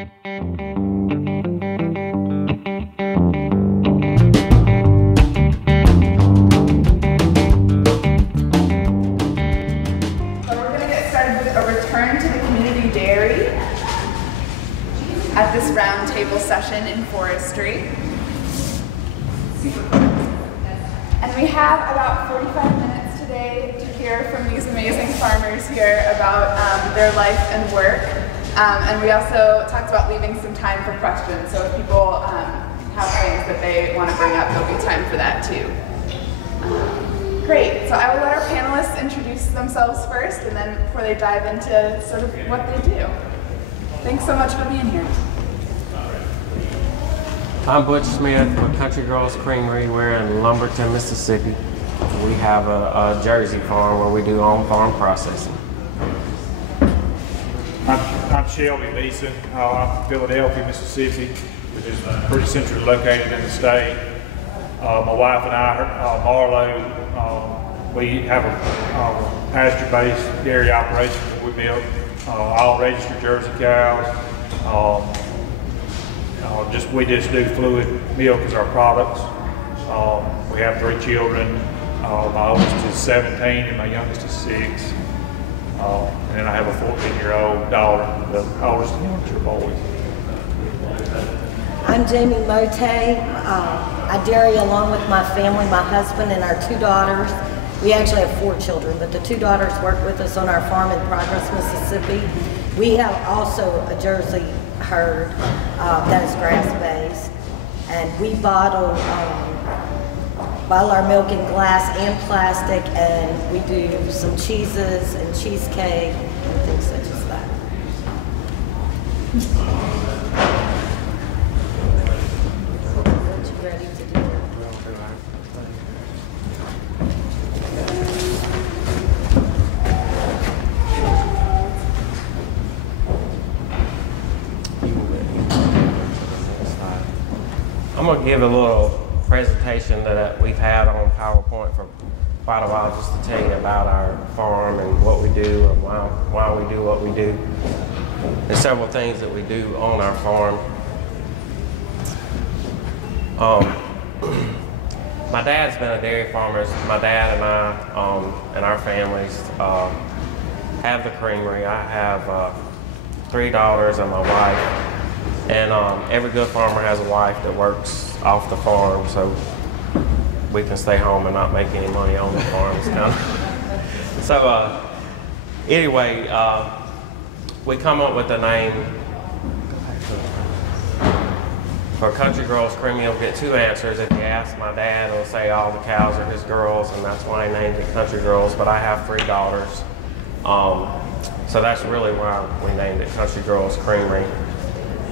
At this roundtable session in Forestry. And we have about 45 minutes today to hear from these amazing farmers here about their life and work. And we also talked about leaving some time for questions. So if people have things that they want to bring up, there'll be time for that too. Great, so I will let our panelists introduce themselves first, and then before they dive into sort of what they do. Thanks so much for being here. I'm Butch Smith with Country Girls Creamery. We're in Lumberton, Mississippi. We have a Jersey farm where we do on-farm processing. I'm Shelby Beason. I'm from Philadelphia, Mississippi, which is pretty centrally located in the state. My wife and I, Marlo, we have a pasture-based dairy operation. We milk all registered Jersey cows. We just do fluid milk as our products. We have 3 children. My oldest is 17 and my youngest is 6. And then I have a 14-year-old daughter. The oldest and youngest are boys. I'm Mauthe. I dairy along with my family, my husband and our 2 daughters. We actually have 4 children, but the 2 daughters work with us on our farm in Progress, Mississippi. We have also a Jersey herd that is grass-based, and we bottle our milk in glass and plastic, and we do some cheeses and cheesecake and things such as that. What you ready to do? I'm going to give a little presentation that we've had on PowerPoint for quite a while, just to tell you about our farm and what we do and why we do what we do. There's several things that we do on our farm. My dad's been a dairy farmer. My dad and I and our families have the creamery. I have 3 daughters and my wife. And every good farmer has a wife that works off the farm, so we can stay home and not make any money on the farm. So anyway, we come up with the name for Country Girls Creamery. You'll get 2 answers. If you ask my dad, he'll say all the cows are his girls, and that's why he named it Country Girls. But I have 3 daughters, so that's really why we named it Country Girls Creamery.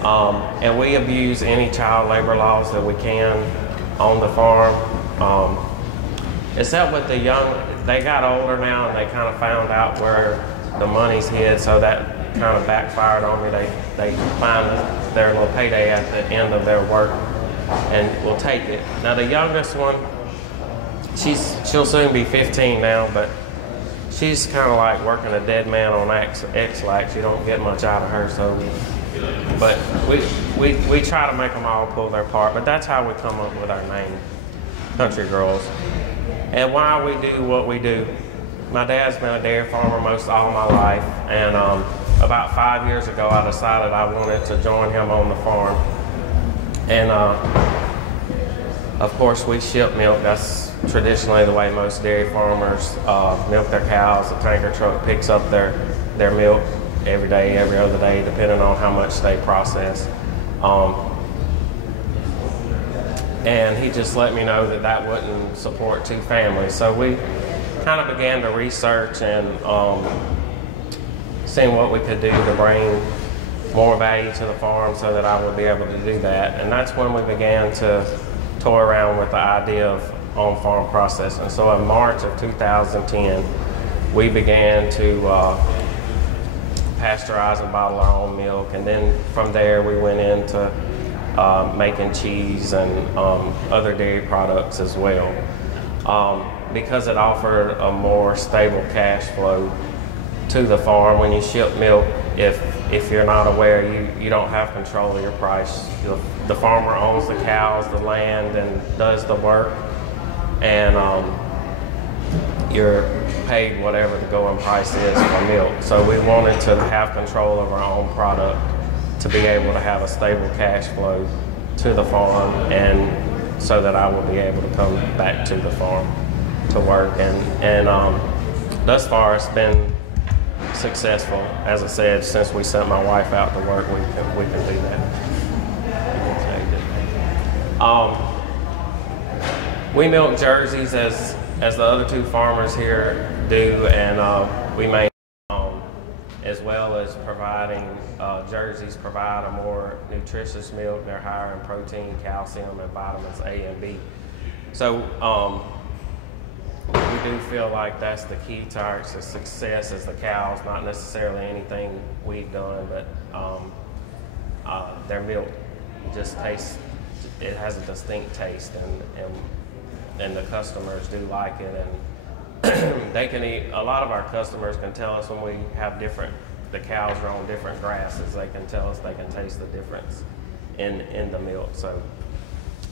And we abuse any child labor laws that we can on the farm, except with the young. They got older now and they kind of found out where the money's hid, so that kind of backfired on me. They find their little payday at the end of their work and will take it. Now the youngest one, she'll soon be 15 now, but she's kind of like working a dead man on X-Lax. You don't get much out of her, so. But we try to make them all pull their part, but that's how we come up with our name, Country Girls. And why we do what we do. My dad's been a dairy farmer most all my life, and about 5 years ago I decided I wanted to join him on the farm. And of course we ship milk. That's traditionally the way most dairy farmers milk their cows. The tanker truck picks up their milk every day, every other day, depending on how much they process. And he just let me know that wouldn't support 2 families. So we kind of began to research and seeing what we could do to bring more value to the farm so that I would be able to do that. And that's when we began to toy around with the idea of on-farm processing. So in March of 2010, we began to pasteurize and bottle our own milk, and then from there we went into making cheese and other dairy products as well, because it offered a more stable cash flow to the farm. When you ship milk, if if you're not aware, you don't have control of your price. The farmer owns the cows, the land, and does the work, and you're paid whatever the going price is for milk. So we wanted to have control of our own product to be able to have a stable cash flow to the farm, and so that I will be able to come back to the farm to work. And thus far it's been successful. As I said, since we sent my wife out to work, we can do that. We milk jerseys as the other two farmers here do, and we make as well as providing jerseys provide a more nutritious milk. They're higher in protein, calcium, and vitamins A and B. So we do feel like that's the key to our success as the cows, not necessarily anything we've done, but their milk just tastes, it has a distinct taste, and the customers do like it, and they can eat, a lot of our customers can tell us when we have the cows are on different grasses, they can tell us they can taste the difference in the milk. So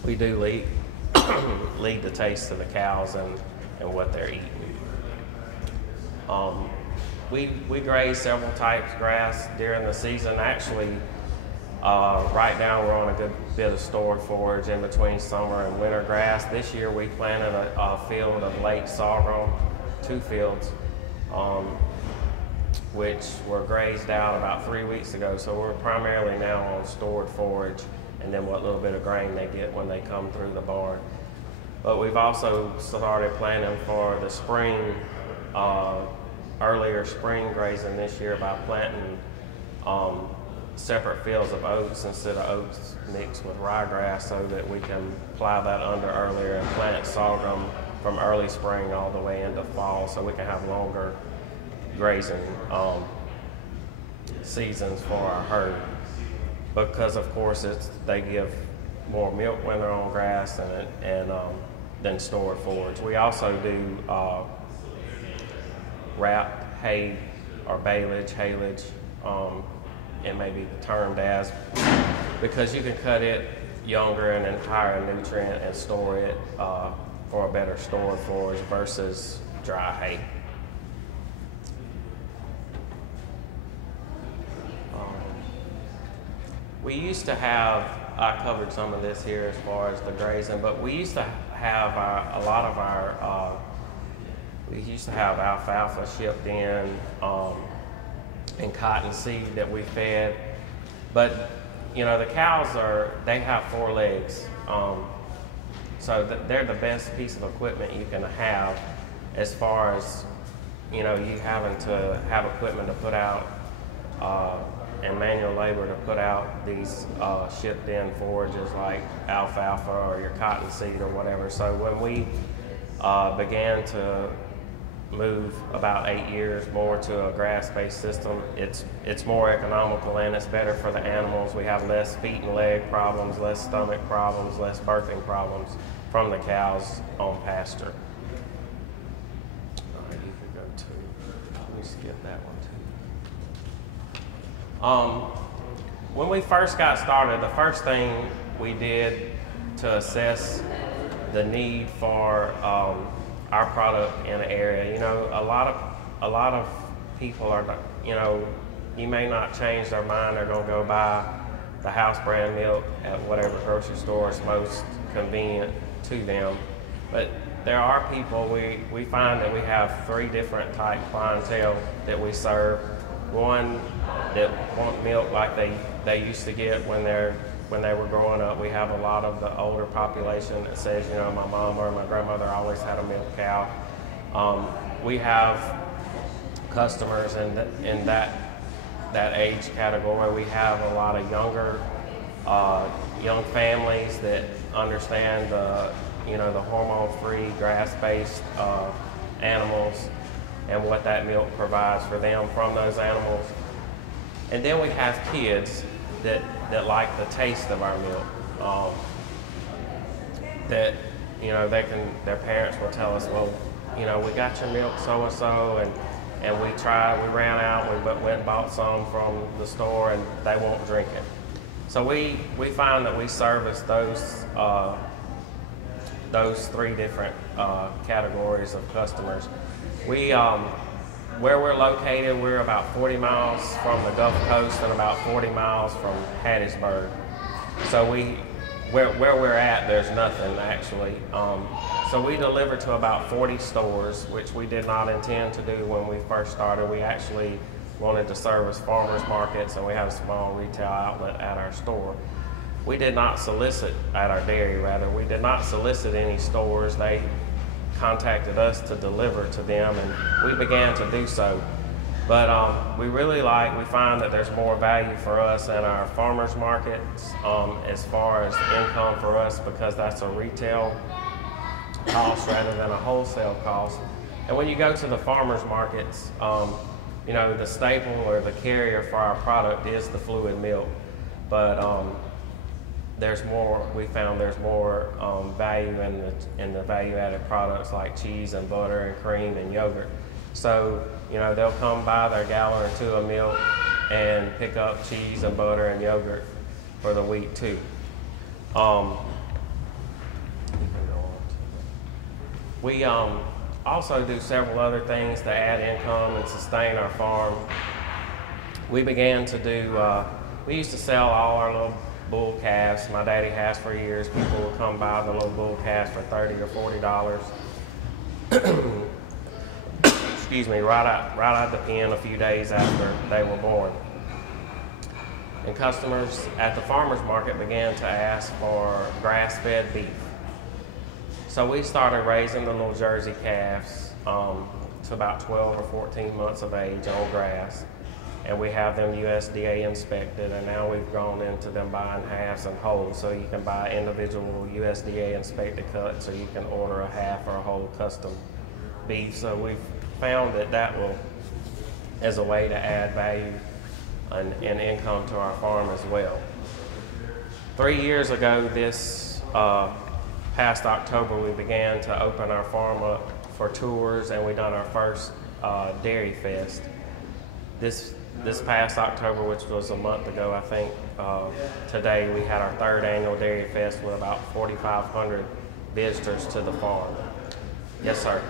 we do lead the taste to the cows and what they're eating. We graze several types of grass during the season. Actually, right now we're on a good bit of stored forage in between summer and winter grass. This year we planted a field of late sorghum, 2 fields, which were grazed out about 3 weeks ago. So we're primarily now on stored forage, and then what little bit of grain they get when they come through the barn. But we've also started planning for the spring, earlier spring grazing this year by planting separate fields of oats instead of oats mixed with ryegrass, so that we can plow that under earlier and plant sorghum from early spring all the way into fall, so we can have longer grazing seasons for our herd. Because of course they give more milk when they're on grass and than stored forage. We also do wrap hay or baleage, haylage. It may be termed as, because you can cut it younger and then higher in nutrient and store it for a better stored forage versus dry hay. We used to have, I covered some of this here as far as the grazing, but we used to have we used to have alfalfa shipped in and cotton seed that we fed. But you know, the cows they have 4 legs. So they're the best piece of equipment you can have, as far as, you know, you having to have equipment to put out and manual labor to put out these shipped in forages like alfalfa or your cotton seed or whatever. So when we began to move about 8 years more to a grass-based system, it's more economical and it's better for the animals. We have less feet and leg problems, less stomach problems, less birthing problems from the cows on pasture. All right, you could go to, let me skip that one too. When we first got started, the first thing we did to assess the need for our product in the area, you know, a lot of people are, you know, you may not change their mind. They're gonna go buy the house brand milk at whatever grocery store is most convenient to them. But there are people, we find that we have 3 different type clientele that we serve. One that want milk like they used to get when they were growing up. We have a lot of the older population that says, you know, my mom or my grandmother always had a milk cow. We have customers in that age category. We have a lot of young families that understand the hormone-free, grass-based animals and what that milk provides for them from those animals. And then we have kids that like the taste of our milk. That, you know, their parents will tell us, well, you know, we got your milk so-and-so, and we ran out, we went and bought some from the store, and they won't drink it. So we find that we service those three different categories of customers. Where we're located, we're about 40 miles from the Gulf Coast and about 40 miles from Hattiesburg. So where we're at, there's nothing actually. So we deliver to about 40 stores, which we did not intend to do when we first started. We actually wanted to service farmers markets, and we have a small retail outlet at our store. We did not solicit, at our dairy rather, we did not solicit any stores. They contacted us to deliver to them, and we began to do so. But we find that there's more value for us in our farmers markets as far as income for us, because that's a retail cost rather than a wholesale cost. And when you go to the farmers markets, you know, the staple or the carrier for our product is the fluid milk. But we found there's more value in the value-added products like cheese and butter and cream and yogurt. So, you know, they'll come buy their gallon or two of milk and pick up cheese and butter and yogurt for the week too. We also do several other things to add income and sustain our farm. We began to do, we used to sell all our little bull calves. My daddy has for years. People would come buy the little bull calves for $30 or $40. Excuse me, right out the pen a few days after they were born. And customers at the farmers market began to ask for grass-fed beef. So we started raising the little Jersey calves to about 12 or 14 months of age on grass. And we have them USDA inspected, and now we've gone into them buying halves and wholes. So you can buy individual USDA inspected cuts, or you can order a half or a whole custom beef. So we've found that will, as a way to add value and income to our farm as well. 3 years ago, this past October, we began to open our farm up for tours, and we done our first Dairy Fest. This past October, which was a month ago, I think, today we had our 3rd annual Dairy Fest with about 4,500 visitors to the farm. Yes, sir.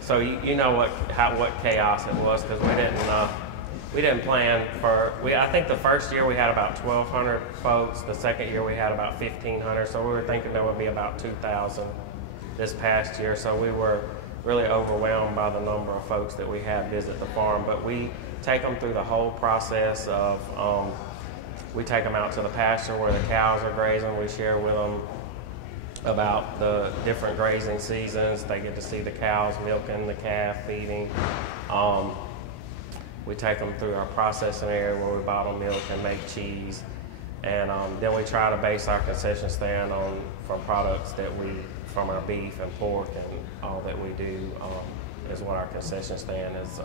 So you know what chaos it was, because we didn't plan for. I think the first year we had about 1,200 folks. The second year we had about 1,500. So we were thinking there would be about 2,000 this past year. So we were really overwhelmed by the number of folks that we had visit the farm. But we take them through the whole process of, we take them out to the pasture where the cows are grazing. We share with them about the different grazing seasons. They get to see the cows milking, the calf feeding. We take them through our processing area where we bottle milk and make cheese. And then we try to base our concession stand from products from our beef and pork, and all that we do is what our concession stand is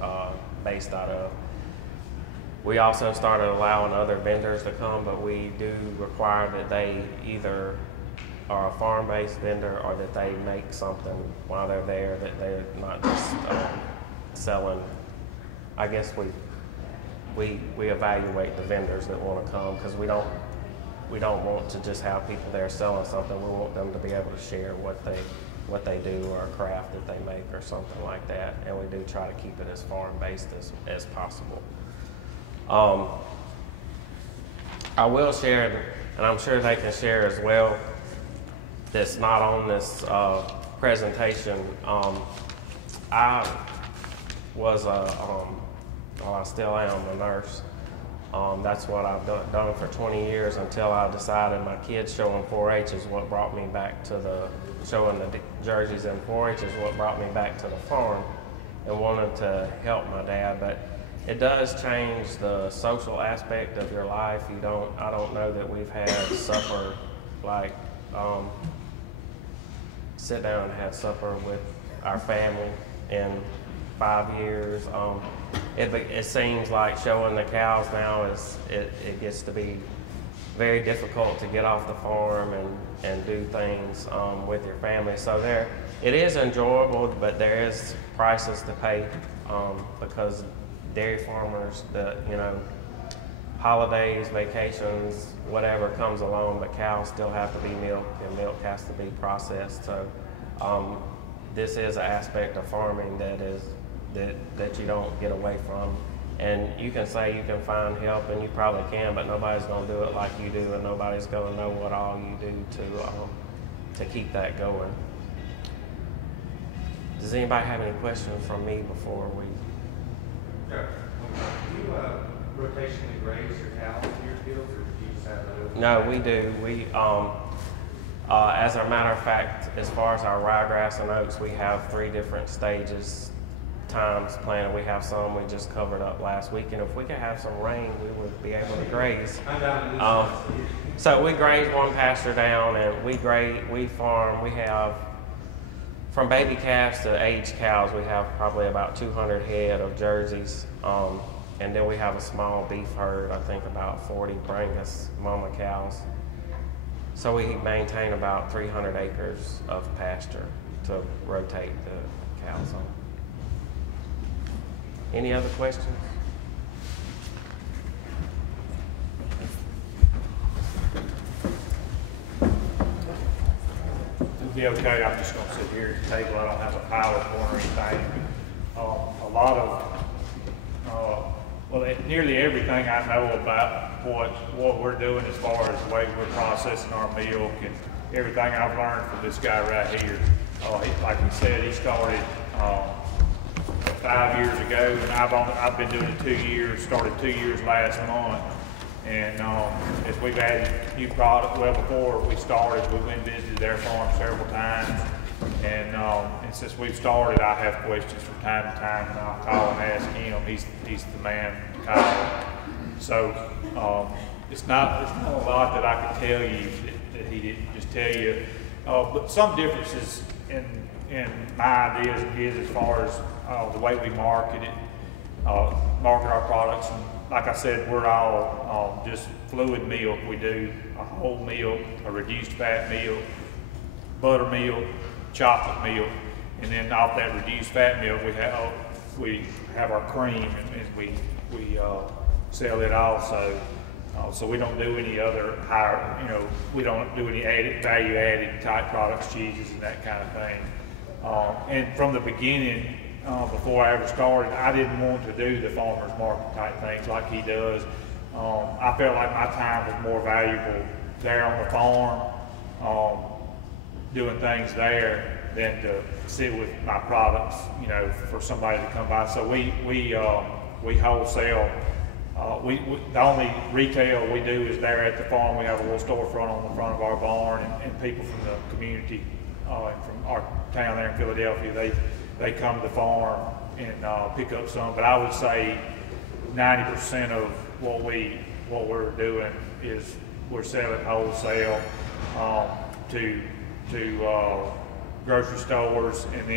based out of. We also started allowing other vendors to come, but we do require that they either are a farm-based vendor or that they make something while they're there, that they're not just selling. I guess we evaluate the vendors that want to come, because we don't want to just have people there selling something. We want them to be able to share what they do, or a craft that they make or something like that. And we do try to keep it as farm-based as possible. I will share, and I'm sure they can share as well, that's not on this presentation. I was I still am a nurse. That's what I've done for 20 years, until I decided my kids showing 4-H is what brought me back to showing the jerseys in 4-H is what brought me back to the farm, and wanted to help my dad. But it does change the social aspect of your life. I don't know that we've had supper, like sit down and had supper with our family in 5 years. It seems like showing the cows now it gets to be very difficult to get off the farm and do things with your family. So It is enjoyable, but there is prices to pay because dairy farmers, holidays, vacations, whatever comes along, but cows still have to be milked and milk has to be processed. So this is an aspect of farming that you don't get away from. And you can say you can find help, and you probably can, but nobody's going to do it like you do, and nobody's going to know what all you do to keep that going. Does anybody have any questions from me before we? Yeah. Do you rotationally graze your cows in your fields, or do you just have those? No, we do. We, as a matter of fact, as far as our ryegrass and oats, we have 3 different stages, times planted. We have some we just covered up last week, and if we could have some rain, we would be able to graze. So we graze one pasture down, and we farm. We have, from baby calves to aged cows, we have probably about 200 head of jerseys. And then we have a small beef herd, I think about 40 Brangus mama cows. So we maintain about 300 acres of pasture to rotate the cows on. Any other questions? It'll be okay. I'm just going to sit here at the table. I don't have a PowerPoint or anything. A lot of, nearly everything I know about what we're doing as far as the way we're processing our milk and everything I've learned from this guy right here. Like he said, he started 5 years ago, and I've been doing it 2 years. Started 2 years last month, and as we've added new product. Well, before we started, we went and visited their farm several times, and since we've started, I have questions from time to time, and I'll call and ask him. He's the man to call. So it's not a lot that I could tell you that he didn't just tell you, but some differences in my ideas and his as far as the way we market our products. And like I said, we're all just fluid milk. We do a whole milk, a reduced fat milk, buttermilk, chocolate milk, and then off that reduced fat milk we have our cream, and we sell it also. So we don't do any other higher, we don't do any value added type products, cheeses and that kind of thing. And from the beginning, before I ever started, I didn't want to do the farmer's market type things like he does. I felt like my time was more valuable there on the farm, doing things there, than to sit with my products, for somebody to come by. So we wholesale. The only retail we do is there at the farm. We have a little storefront on the front of our barn, and people from the community and from our town there in Philadelphia, they come to the farm and pick up some. But I would say 90% of what we're doing is we're selling wholesale to grocery stores, and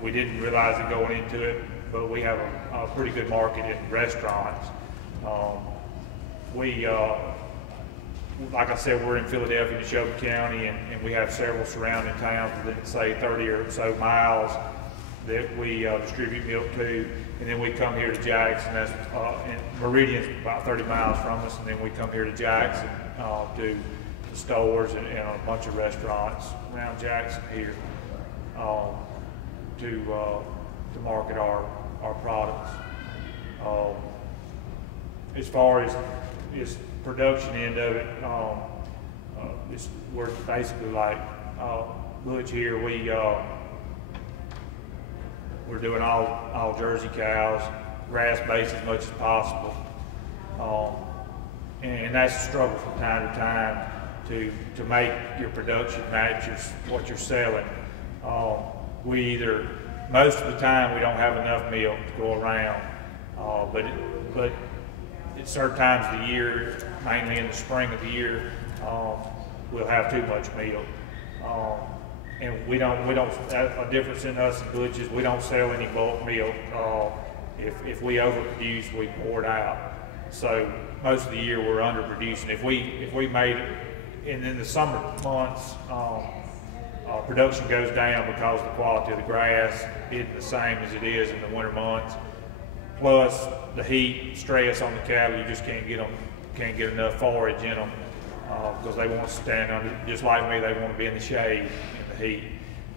we didn't realize it going into it, but we have a pretty good market in restaurants. Like I said, we're in Philadelphia and Shelby County, and we have several surrounding towns within, say, 30 or so miles that we distribute milk to. And then we come here to Jackson. And Meridian's about 30 miles from us, and then we come here to Jackson to the stores and a bunch of restaurants around Jackson here to market our products. As far as production end of it, we're basically like Butch here. We're doing all Jersey cows, grass-based as much as possible, and that's a struggle from time to time to make your production match what you're selling. Most of the time we don't have enough milk to go around, but at certain times of the year, mainly in the spring of the year, we'll have too much milk. And a difference in us and Butch is we don't sell any bulk milk. If we overproduce, we pour it out. So most of the year we're underproducing. If we made it, and in the summer months, Production goes down because the quality of the grass isn't the same as it is in the winter months. Plus the heat, stress on the cattle, you just can't get enough forage in them because they want to stand under, just like me, they want to be in the shade in the heat,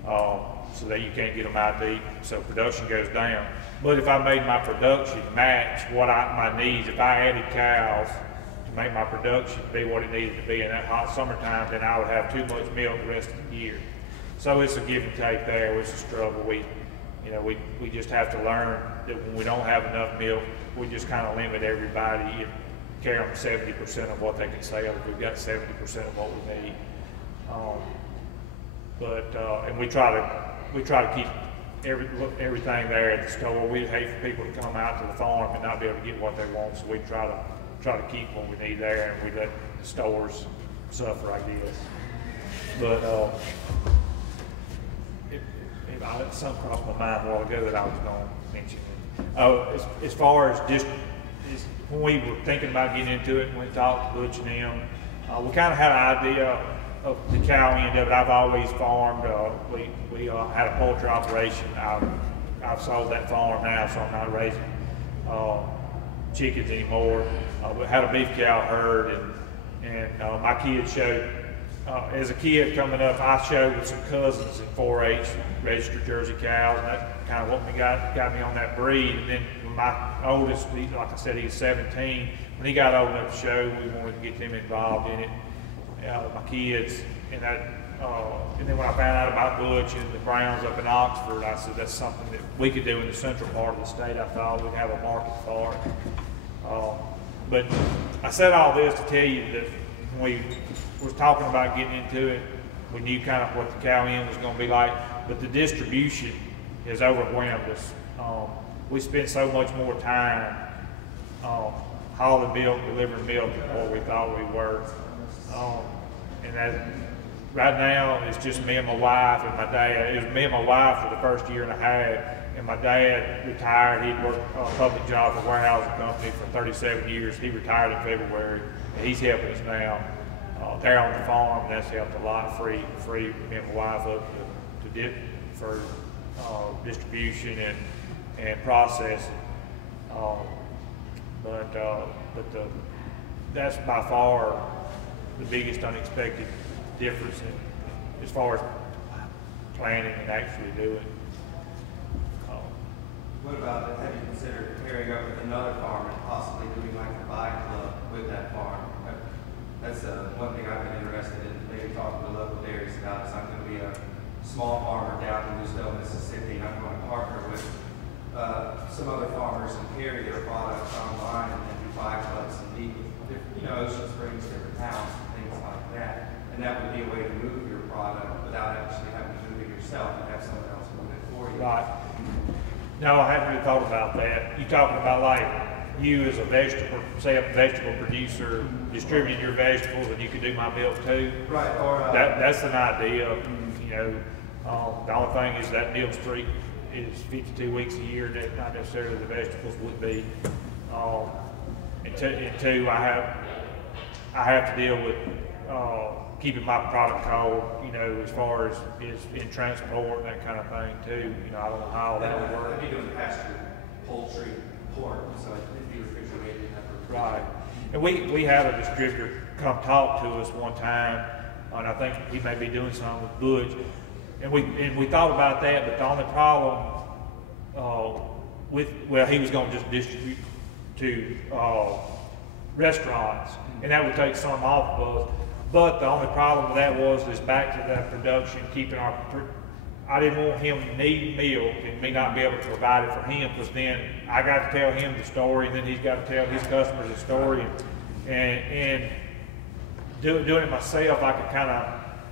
so that you can't get them out deep. So production goes down. But if I made my production match my needs, if I added cows to make my production be what it needed to be in that hot summertime, then I would have too much milk the rest of the year. So it's a give and take there. It's a struggle. We just have to learn that when we don't have enough milk, we just kind of limit everybody and carry them 70% of what they can sell if we've got 70% of what we need. And we try to keep everything there at the store. We'd hate for people to come out to the farm and not be able to get what they want, so we try to keep what we need there, and we let the stores suffer, I guess. But something crossed my mind a while ago that I was going to mention. As far as just when we were thinking about getting into it, when we talked to Butch and them, we kind of had an idea of the cow end of it. I've always farmed. We had a poultry operation. I've sold that farm now, so I'm not raising chickens anymore. We had a beef cow herd, and my kids showed. As a kid coming up, I showed with some cousins in 4-H registered Jersey cows, and that kind of what got me on that breed. And then my oldest, like I said, he was 17. When he got old enough to show, we wanted to get them involved in it. My kids, and then when I found out about Butch and the Browns up in Oxford, I said that's something that we could do in the central part of the state. I thought we'd have a market for it. But I said all this to tell you that when we was talking about getting into it, we knew kind of what the cow end was going to be like, but the distribution has overwhelmed us. We spend so much more time hauling milk, delivering milk than what we thought we were. And that right now it's just me and my wife and my dad. It was me and my wife for the first year and a half, and my dad retired. He'd worked a public job for a warehousing company for 37 years. He retired in February, and he's helping us now. There on the farm, and that's helped a lot. Free me and my wife up for distribution and processing. That's by far the biggest unexpected difference as far as planning and actually doing. What about, have you considered pairing up with another farm and possibly doing like a buy club with that farm? That's one thing I've been interested in, maybe talking to local dairies about. Is I'm going to be a small farmer down in Louisville, Mississippi, and I'm going to partner with some other farmers and carry their products online and then do buy clubs and meet with, Ocean Springs, different towns, and things like that. And that would be a way to move your product without actually having to move it yourself and have someone else move it for you. Right. No, I hadn't really thought about that. You talking about like you as a vegetable producer distributing your vegetables, and you could do my milk too. Right. Or that's an idea. The only thing is that milk streak is 52 weeks a year. That not necessarily the vegetables would be. And two, I have to deal with keeping my product cold. As far as in transport and that kind of thing too. I don't know how that would work. I'd be doing pasture, poultry, pork, so it'd be refrigerated. Right. And we had a distributor come talk to us one time, and I think he may be doing something with Butch. And we thought about that, but the only problem he was going to just distribute to restaurants, and that would take some off of us. But the only problem with that is back to that production, keeping I didn't want him to need milk and me not be able to provide it for him, because then I got to tell him the story, and then he's got to tell his customers the story. And doing it myself, I could kind of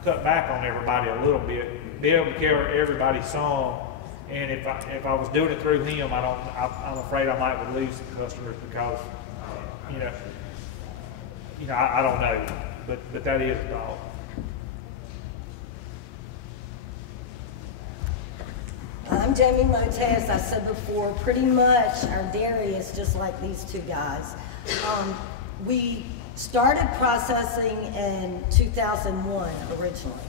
cut back on everybody a little bit, be able to carry everybody's song. And if I was doing it through him, I'm afraid I might lose the customers because, I don't know, but that is the thought. I'm Jamie Mauthe, as I said before. Pretty much our dairy is just like these two guys. We started processing in 2001 originally,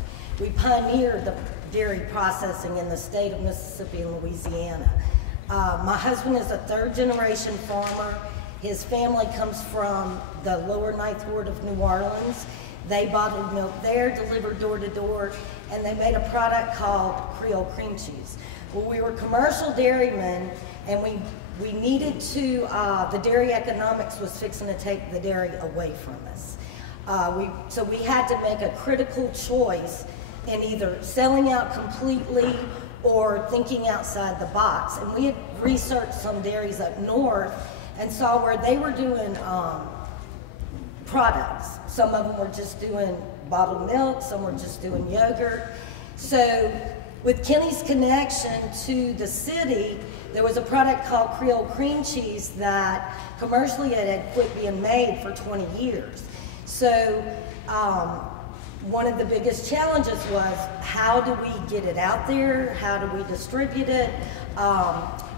We pioneered the dairy processing in the state of Mississippi and Louisiana. My husband is a third-generation farmer. His family comes from the lower Ninth Ward of New Orleans. They bottled milk there, delivered door to door, and they made a product called Creole cream cheese. Well, we were commercial dairymen, and we needed to, the dairy economics was fixing to take the dairy away from us. So we had to make a critical choice in either selling out completely or thinking outside the box. And we had researched some dairies up north and saw where they were doing products. Some of them were just doing bottled milk, some were just doing yogurt. So with Kenny's connection to the city, there was a product called Creole cream cheese that commercially it had quit being made for 20 years. So one of the biggest challenges was, how do we get it out there? How do we distribute it?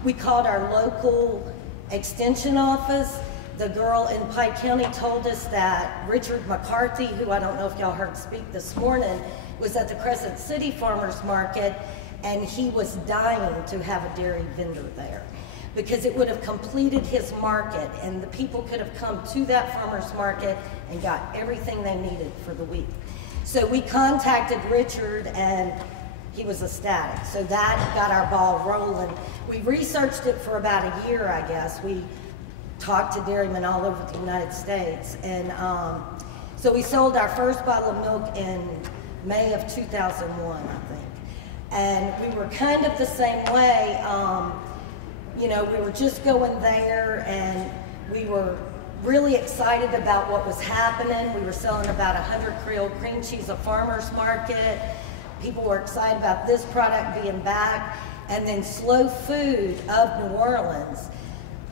We called our local extension office. The girl in Pike County told us that Richard McCarthy, who I don't know if y'all heard speak this morning, was at the Crescent City Farmers Market, and he was dying to have a dairy vendor there because it would have completed his market, and the people could have come to that farmer's market and got everything they needed for the week. So we contacted Richard, and he was ecstatic. So that got our ball rolling. We researched it for about a year, I guess. We talked to dairymen all over the United States. And so we sold our first bottle of milk in May of 2001, I think. And we were kind of the same way. You know, we were just going there, and we were really excited about what was happening. We were selling about 100 Creole cream cheese at farmers market. People were excited about this product being back. And then Slow Food of New Orleans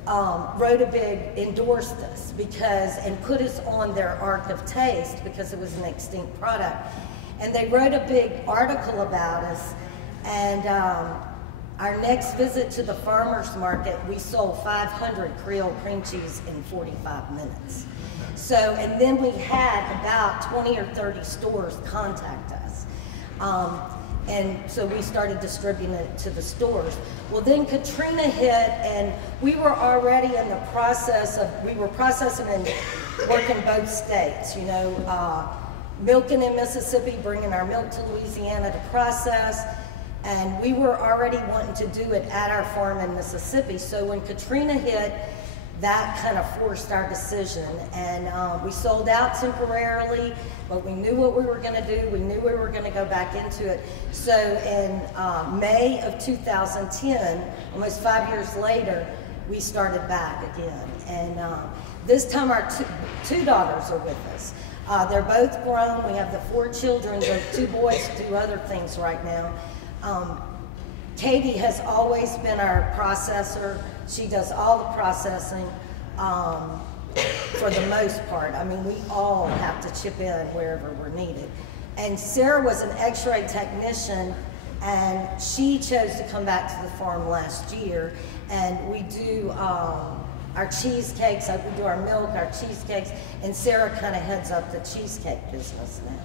wrote a big, endorsed us because, and put us on their Arc of Taste because it was an extinct product. And they wrote a big article about us. And our next visit to the farmer's market, we sold 500 Creole cream cheese in 45 minutes. So, and then we had about 20 or 30 stores contact us. And so we started distributing it to the stores. Well, then Katrina hit, and we were already in the process of, we were processing and working both states, you know, milking in Mississippi, bringing our milk to Louisiana to process. And we were already wanting to do it at our farm in Mississippi. So when Katrina hit, that kind of forced our decision. And we sold out temporarily, but we knew what we were going to do. We knew we were going to go back into it. So in May of 2010, almost 5 years later, we started back again. And this time our two daughters are with us. They're both grown. We have the 4 children. The 2 boys do other things right now. Katie has always been our processor. She does all the processing for the most part. I mean, we all have to chip in wherever we're needed. And Sarah was an x-ray technician, and she chose to come back to the farm last year. And we do our cheesecakes, like we do our milk, our cheesecakes, and Sarah kind of heads up the cheesecake business now.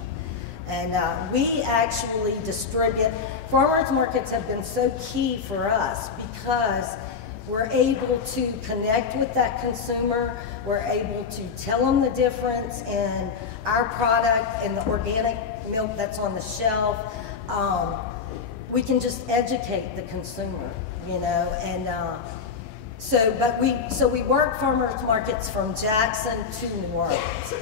And we actually distribute. Farmers markets have been so key for us because we're able to connect with that consumer. We're able to tell them the difference in our product and the organic milk that's on the shelf. We can just educate the consumer, you know. And so we work farmers markets from Jackson to New Orleans.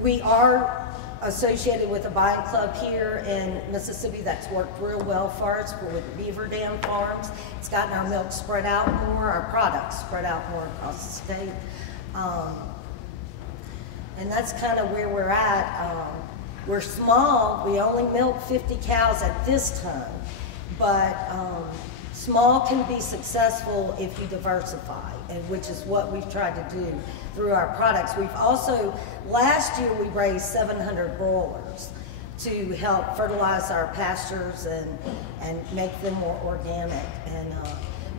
We are associated with a buying club here in Mississippi that's worked real well for us. We're with Beaver Dam Farms. It's gotten our milk spread out more, our products spread out more across the state. And that's kind of where we're at. We're small. We only milk 50 cows at this time, but small can be successful if you diversify, and which is what we've tried to do through our products. We've also, last year we raised 700 broilers to help fertilize our pastures and make them more organic, and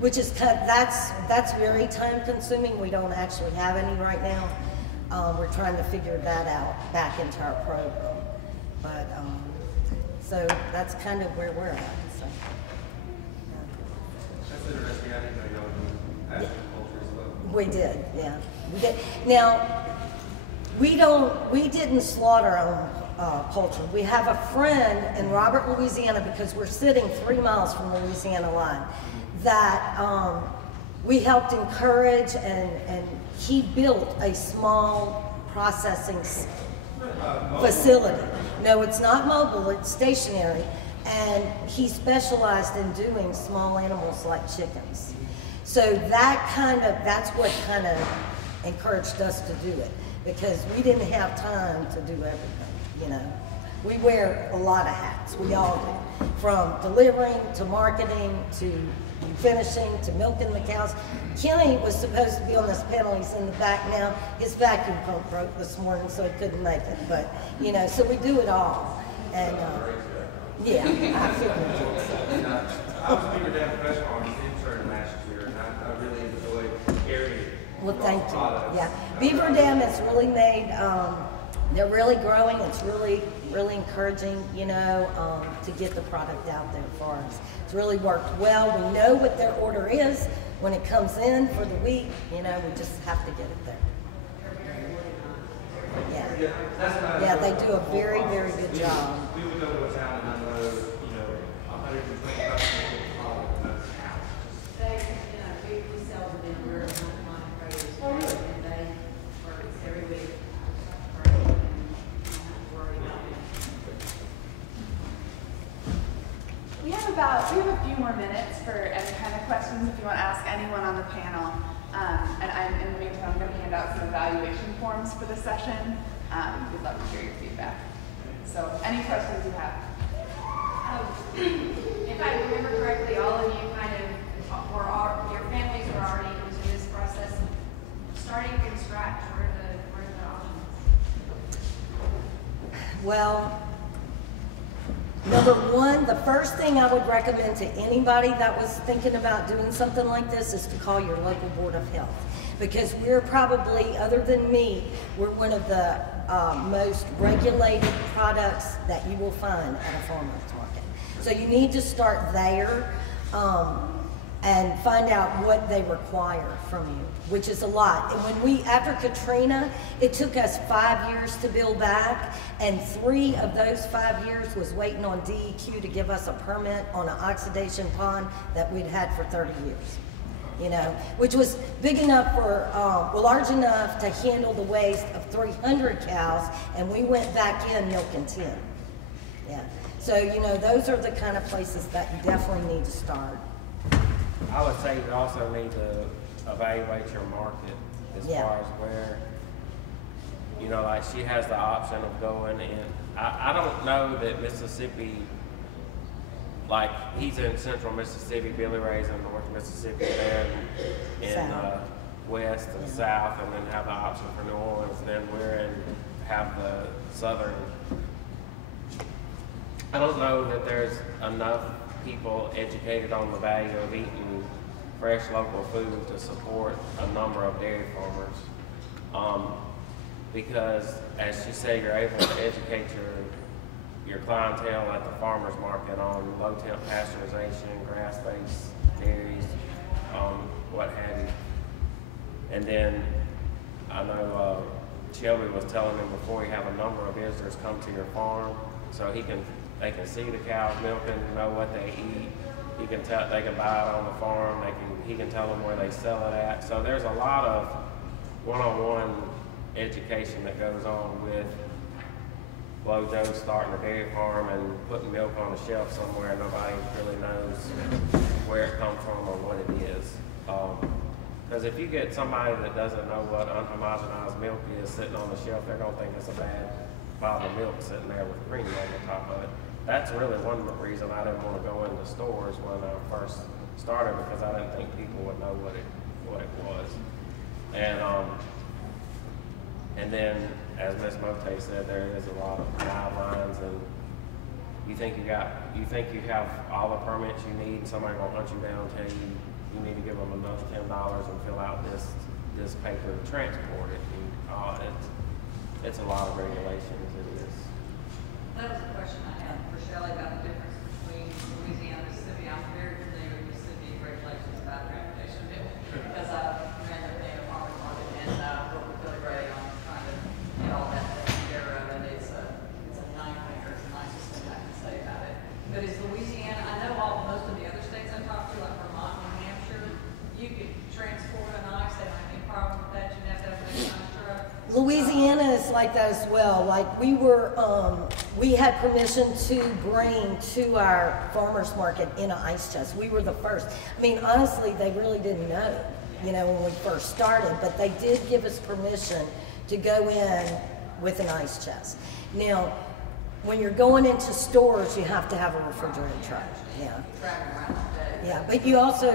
which is that's very time consuming. We don't actually have any right now. We're trying to figure that out back into our program. But So that's kind of where we're at. So. That's interesting. I didn't know y'all do agriculture as well. We did, yeah. We did. Now, we didn't slaughter our own poultry. We have a friend in Robert, Louisiana, because we're sitting 3 miles from the Louisiana line, that we helped encourage, and he built a small processing facility. No, it's not mobile, it's stationary, and he specialized in doing small animals like chickens. So that's what kind of encouraged us to do it, because we didn't have time to do everything, you know. We wear a lot of hats, we all do, from delivering to marketing to finishing to milking the cows. Kenny was supposed to be on this panel, he's in the back now. His vacuum pump broke this morning, so he couldn't make it, but, you know, so we do it all. And, yeah, I figured so. I was a Beaver Dam Fresh Farm intern last year, and I really enjoyed carrying. Well, thank you. Yeah, Beaver Dam has really made. They're really growing. It's really encouraging, you know, to get the product out there for us. It's really worked well. We know what their order is when it comes in for the week. You know, we just have to get it there. Yeah, they do a very good job. We would go to a town and unload, you know, 120 customers. We sell to them. We're on produce, and they work every week. We have a few more minutes for any kind of questions if you want to ask anyone on the panel. And in the meantime, I'm going to hand out some evaluation forms for the session. We'd love to hear your feedback. So, any questions you have? If I remember correctly, all of you kind of your families were already into this process, starting from scratch. Where are the options? Well, number one, the first thing I would recommend to anybody that was thinking about doing something like this is to call your local Board of Health. Because we're probably, other than meat, we're one of the most regulated products that you will find at a farmer's market. So you need to start there and find out what they require from you, which is a lot. And when after Katrina, it took us 5 years to build back, and 3 of those 5 years was waiting on DEQ to give us a permit on an oxidation pond that we'd had for 30 years. You know, which was big enough for, large enough to handle the waste of 300 cows, and we went back in milking 10. Yeah. So, you know, those are the kind of places that you definitely need to start. I would say you also need to evaluate your market as far as where, you know, like she has the option of going in. I don't know that Mississippi, like he's in central Mississippi, Billy Ray's in north Mississippi, there in west and south, and then have the option for New Orleans. Then have the southern. I don't know that there's enough people educated on the value of eating fresh local food to support a number of dairy farmers. Because as you say, you're able to educate your clientele at the farmer's market on low temp pasteurization, grass-based dairies, what have you. And then I know Shelby was telling me before, you have a number of visitors come to your farm, so they can see the cows milking, know what they eat. They can buy it on the farm. He can tell them where they sell it at. So there's a lot of one-on-one education that goes on with Low Joe starting a dairy farm and putting milk on the shelf somewhere. Nobody really knows where it comes from or what it is. Because if you get somebody that doesn't know what unhomogenized milk is sitting on the shelf, they're going to think it's a bad bottle of milk sitting there with cream on the top of it. That's really one reason I didn't want to go into stores when I first started, because I didn't think people would know what it was. And then, as Ms. Mauthe said, there is a lot of guidelines, and you think you have all the permits you need. Somebody gonna hunt you down and tell you need to give them enough $10 and fill out this paper to transport it. And, it's a lot of regulations. It is. That was a question I had for Shelby about the difference between Louisiana and Mississippi. I'm very familiar with Mississippi regulations about transportation because I ran the thing at farmers market and worked with Billy Ray on trying to get all that taken care of, and it's a nightmare. It's the nicest thing I can say about it. But is Louisiana? I know most of the other states I talked to, like Vermont and New Hampshire, you could transport an ice. They don't have any problem with that. You have to have a big truck. Louisiana is like that as well. Like we had permission to bring to our farmers market in an ice chest. We were the first. I mean, honestly, they really didn't know, when we first started, but they did give us permission to go in with an ice chest. Now, when you're going into stores, you have to have a refrigerated truck. Yeah. Yeah, but you also,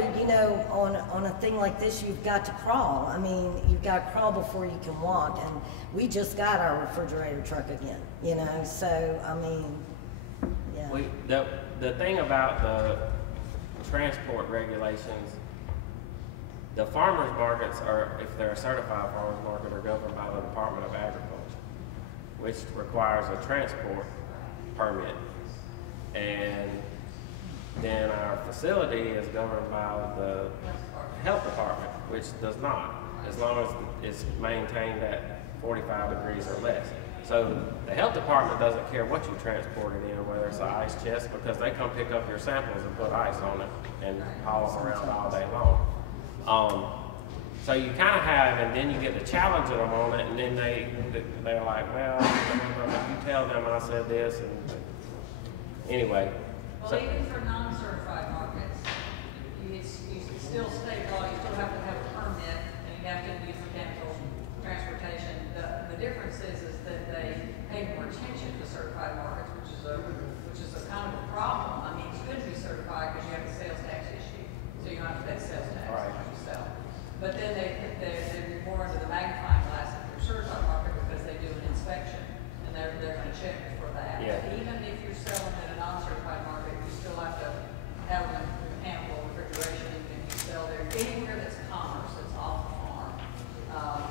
on a thing like this, you've got to crawl. I mean, you've got to crawl before you can walk, and we just got our refrigerator truck again, so, I mean, yeah. The thing about the transport regulations, the farmers markets are, if they're a certified farmers market, are governed by the Department of Agriculture, which requires a transport permit. And then our facility is governed by the health department, which does not, as long as it's maintained at 45 degrees or less. So the health department doesn't care what you transport it in, whether it's an ice chest, because they come pick up your samples and put ice on it and haul them around all day long. So you kind of have, and then you get to challenging them on it, and then they're like, well, you tell them I said this, and anyway. Well, even for non-certified markets, it's still state law. You still have to have a permit, and you have to use mechanical transportation. The difference is that they pay more attention to certified markets, which is a kind of a problem. I mean, it's good to be certified because you have the sales tax issue, so you don't have to pay sales tax when you sell. But then they're more under the magnifying glass if you're certified market because they do an inspection, and they're going to check for that. Yeah. But even if you're selling in a non-certified market, you still have to have a mechanical refrigeration. Even if you sell there anywhere that's commerce, that's off the farm,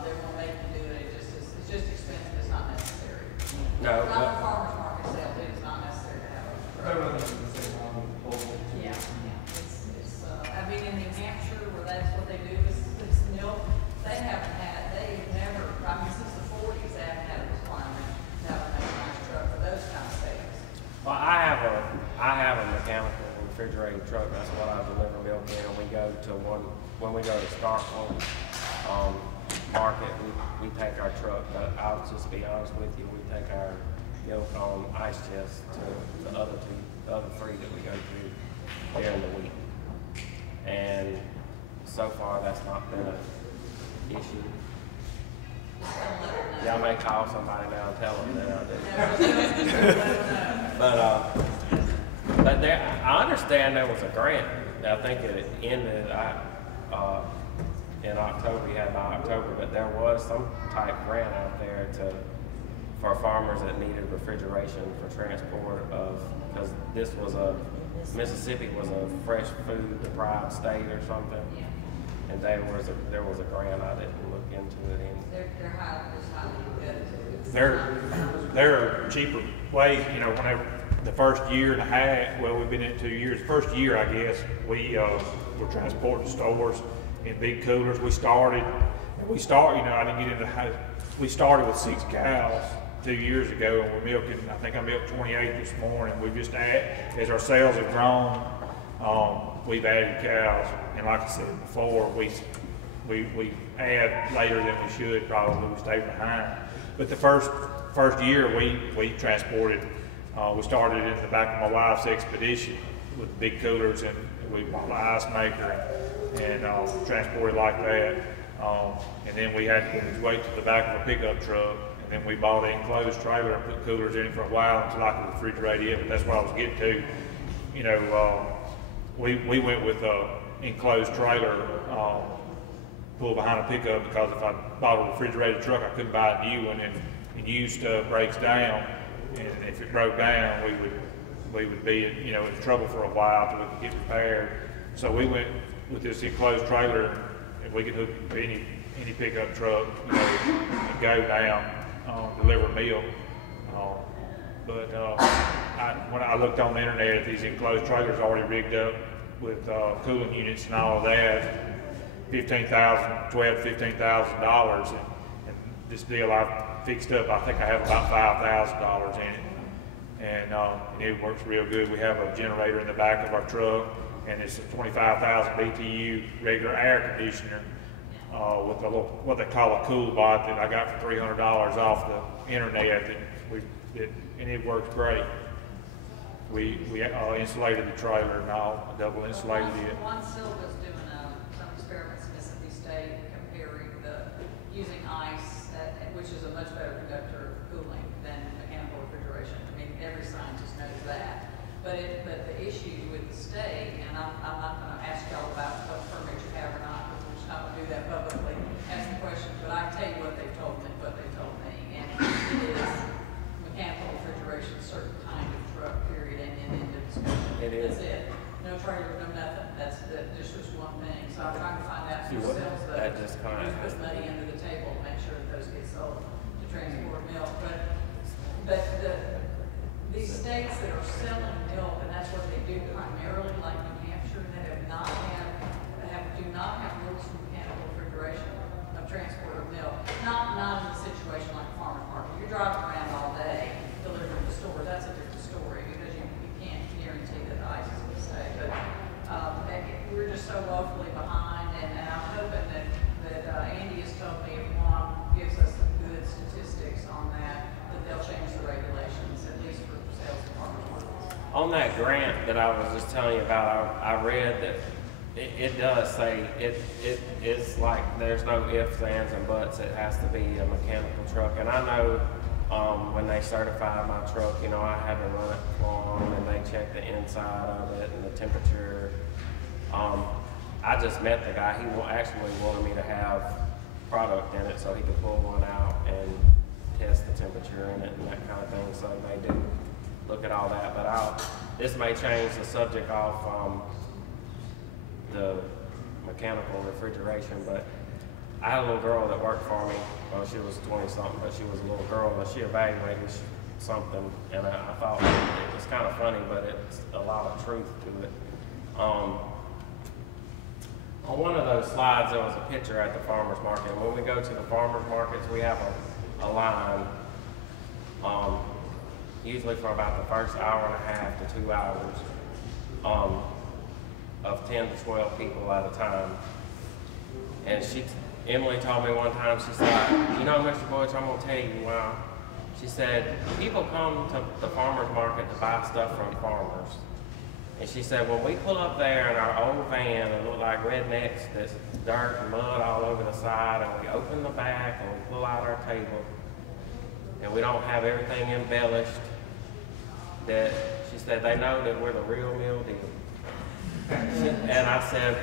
they're going to make you do it. It's just expensive. It's not necessary. No. Not a farmer's market sale. It is not necessary to have a refrigerator. Yeah. I mean, in New Hampshire, where that's what they do is milk. They've never, I mean, since the 40s, they haven't had a requirement to have a mechanized truck for those kind of things. Well, I have a mechanical refrigerated truck. That's what I deliver milk in. And when we go to Starkville market, we take our truck. But I'll just be honest with you, we take our milk on ice chests to the other three that we go to during the week. And so far, that's not been an issue. Y'all may call somebody now and tell them that I did. But I understand there was a grant. I think it ended in October. We had by October, but there was some type grant out there for farmers that needed refrigeration for transport because Mississippi was a fresh food deprived state or something, and there was a grant. I didn't look into it any. They're highly competitive. There are cheaper ways, whenever the first year and a half, well, we've been in 2 years. First year, I guess, we were transporting stores in big coolers. We started, I didn't get into how, we started with 6 cows 2 years ago, and we're milking, I think I milked 28 this morning. We've just as our sales have grown, we've added cows. And like I said before, we add later than we should probably. We stay behind. But the first year we transported, we started in the back of my wife's Expedition with big coolers, and we bought an ice maker and transported like that. And then we had to wait to the back of a pickup truck. And then we bought an enclosed trailer and put coolers in it for a while until I could refrigerate it. But that's what I was getting to. We went with an enclosed trailer pulled behind a pickup because if I bought a refrigerated truck, I couldn't buy a new one, and used stuff breaks down. And if it broke down, we would be in trouble for a while till we could get repaired. So we went with this enclosed trailer, and we could hook any pickup truck, and go down, deliver milk. but when I looked on the internet, these enclosed trailers already rigged up with cooling units and all of that, $12,000 to $15,000, and this deal I fixed up, I think I have about $5,000 in it, and it works real good. We have a generator in the back of our truck, and it's a 25,000 BTU regular air conditioner with a little, what they call a cool bot that I got for $300 off the internet, and it works great. We insulated the trailer and all, double insulated it. One Silva's doing some experiments in Mississippi State comparing using ice, which is a much better conductor of cooling than mechanical refrigeration. I mean, every scientist knows that. But the issue with the state, and I'm not going to ask y'all about what permit you have or not, because we're just not going to do that publicly, ask the question, but I can tell you what they told me, and it is mechanical refrigeration, certain kind of truck, period, and end of discussion. It is. That's it. No trailer, no nothing. That's just one thing. So I'm trying to find out who sells those. That just kind of who's put money under the table to make sure that those get sold to transport milk. But these states that are selling milk, and that's what they do primarily, like New Hampshire, that do not have rules for mechanical refrigeration of transport of milk. Not in a situation like a farmer's market. You're driving around all day delivering to stores. That's a different story because you can't guarantee that the ice is going to stay. But we're just so woefully behind, and I'm hoping that Andy has told me if Juan gives us some good statistics on that they'll change the regulations, at least for sales and farmers markets. On that grant that I was just telling you about, I read that it does say it's like there's no ifs, ands, and buts. It has to be a mechanical truck. And I know when they certify my truck, you know, I had to run it for them, and they check the inside of it and the temperature. I just met the guy. He actually wanted me to have product in it so he could pull one out and test the temperature in it and that kind of thing. So they do look at all that. But this may change the subject off the mechanical refrigeration. But I had a little girl that worked for me. Well, she was 20-something, but she was a little girl, and she evaluated something, and I thought it was kind of funny, but it's a lot of truth to it. On one of those slides, there was a picture at the farmer's market. When we go to the farmer's markets, we have a line, usually for about the first hour and a half to 2 hours, of 10 to 12 people at a time. And Emily told me one time, she said, you know, Mr. Butch, I'm gonna tell you why. She said, people come to the farmer's market to buy stuff from farmers. And she said, when we pull up there in our old van and look like rednecks, there's dirt and mud all over the side, and we open the back and we pull out our table, and we don't have everything embellished, that she said they know that we're the real meal deal. And I said,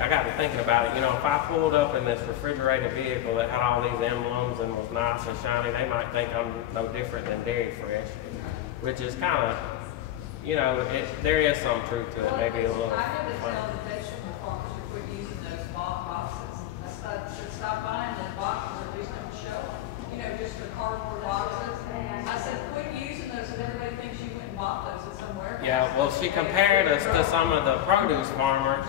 I got to thinking about it. You know, if I pulled up in this refrigerated vehicle that had all these emblems and was nice and shiny, they might think I'm no different than Dairy Fresh, which is kind of, you know, there is some truth to it, maybe a little. I had to tell the vegetable farmers to quit using those boxes. I said, stop buying those boxes, at least don't show them. You know, just the cardboard boxes. I said, quit using those, and everybody thinks you went and bought those at somewhere. Yeah, well, she compared us to some of the produce farmers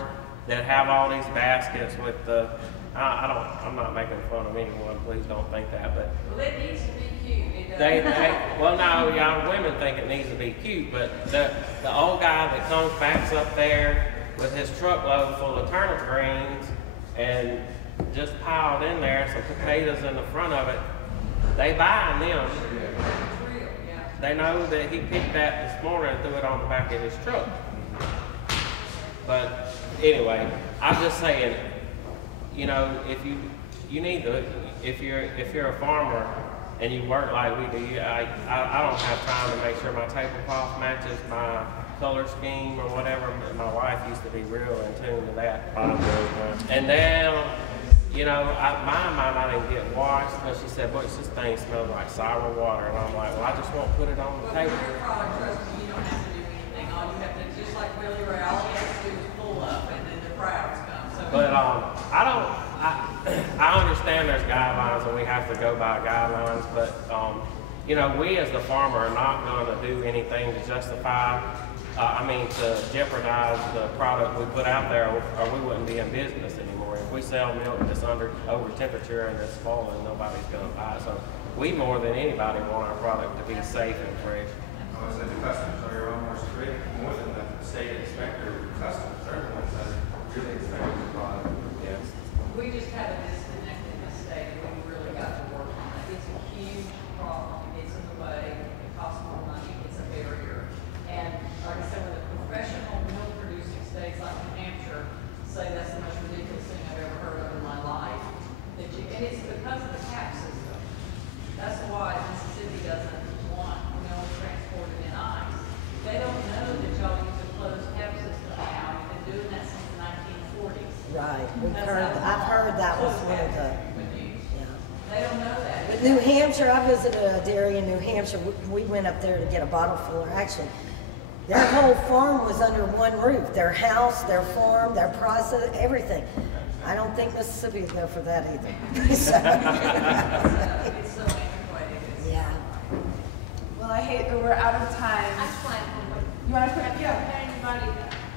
that have all these baskets with the, I'm not making fun of anyone, please don't think that, but. Well, it needs to be cute. Well, no, y'all women think it needs to be cute, but the old guy that comes backs up there with his truckload full of turnip greens and just piled in there some potatoes in the front of it, they buying them. They know that he picked that this morning and threw it on the back of his truck. But anyway, I'm just saying, you know, if you need to, if you're a farmer and you work like we do, I don't have time to make sure my tablecloth matches my color scheme or whatever. My wife used to be real in tune to that. And now, you know, mine might not even get washed, because she said, Butch, this thing smells like sour water. And I'm like, well, I just won't put it on the table. Your product, trust me, you don't have to do anything. All you have to do, just like Willie Ray, all you have to do is pull up, and then the crowds come. So but I understand there's guidelines and we have to go by guidelines, but you know, we as the farmer are not going to do anything to justify, to jeopardize the product we put out there, or we wouldn't be in business anymore. If we sell milk that's over temperature and it's spoiling, nobody's going to buy it. So we more than anybody want our product to be safe and fresh. I was saying the customers are your own more strict, more than the state inspector. Customers are the ones that are really inspecting the product. Yes. We just have a disconnect in the state, and we really got to work on it. It's a huge problem, it gets in the way, it costs more money, it's a barrier. And like I said, with the professional milk producing states like New Hampshire say that's the most ridiculous thing I've ever heard of in my life. And it's because of the cap system. That's why Mississippi doesn't want milk transported in ice. They don't know that y'all use a closed cap system now. You've been doing that since the 1940s. Right, I've heard that was one of the, They don't know that. But New Hampshire, I visited a dairy in New Hampshire. We went up there to get a bottle filler. Actually, their whole farm was under one roof. Their house, their farm, their process, everything. I don't think Mississippi would go for that either. It's so antiquated. Yeah. Well, I hate that we're out of time. I just want to, You want to put have you ever had anybody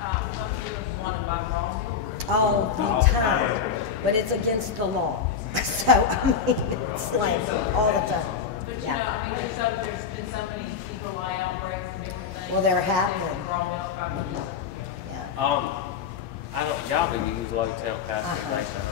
come to you and want to buy raw milk? All the time. But it's against the law. So, I mean, it's like all the time. But you Yeah. know, I mean, there's been so many E. coli outbreaks and different things. Well, they're happening. Raw milk, Yeah. Y'all do use low temp pasteurization.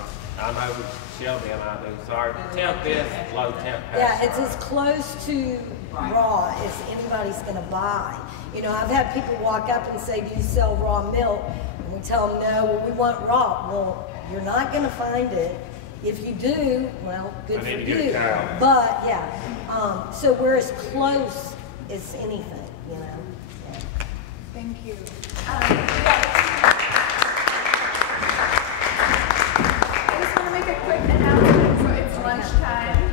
I know Shelby and I do. So our temp is low temp pasteurization. Yeah, it's as close to raw as anybody's going to buy. You know, I've had people walk up and say, do you sell raw milk? And we tell them, no, well, we want raw. Well, you're not going to find it. If you do, well, good for you. But, yeah, so we're as close as anything, you know. Yeah. Thank you. I just want to make a quick announcement. So it's lunchtime.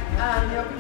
You'll be